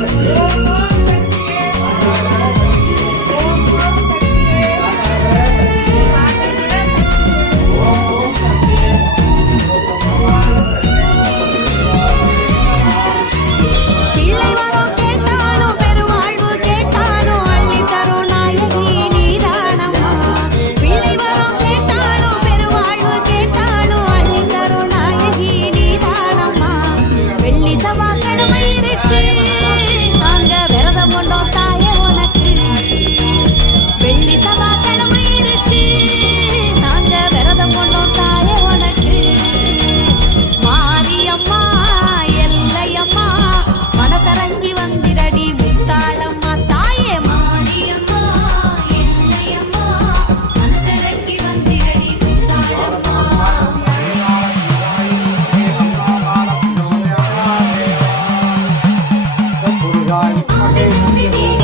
Yeah. Mundial.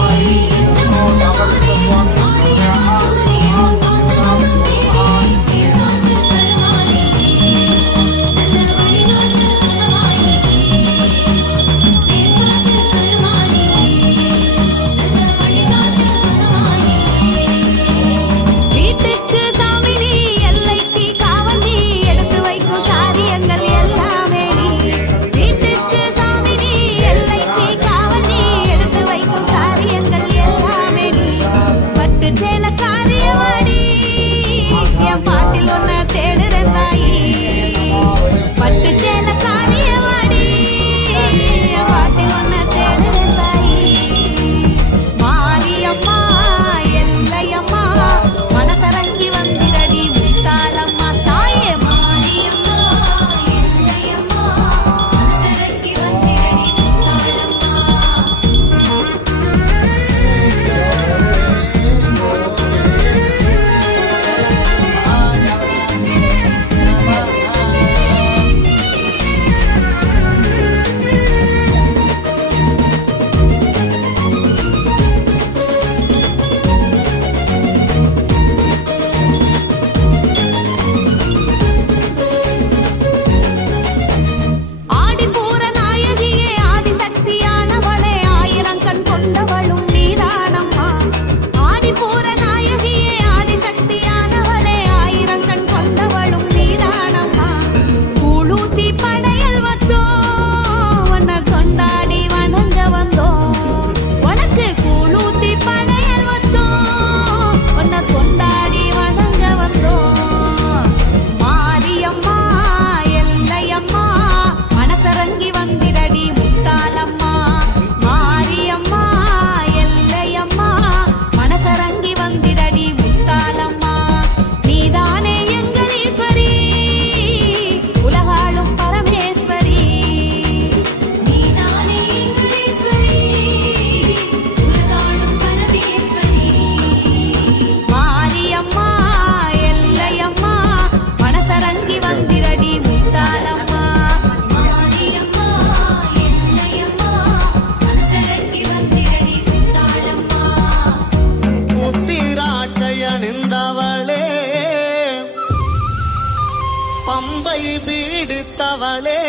கை பீடித்தவளே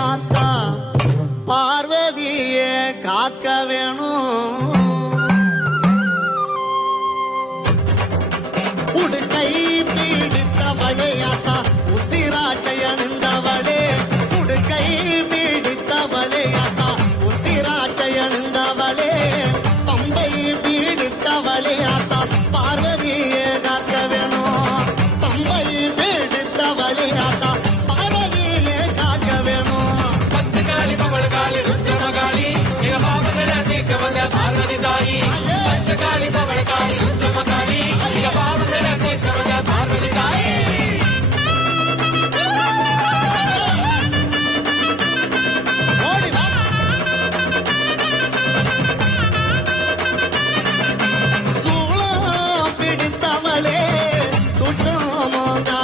ஆத்தா பார்வதிய காக்க வேணும். உடு கை பீடித்தவளே Ramona.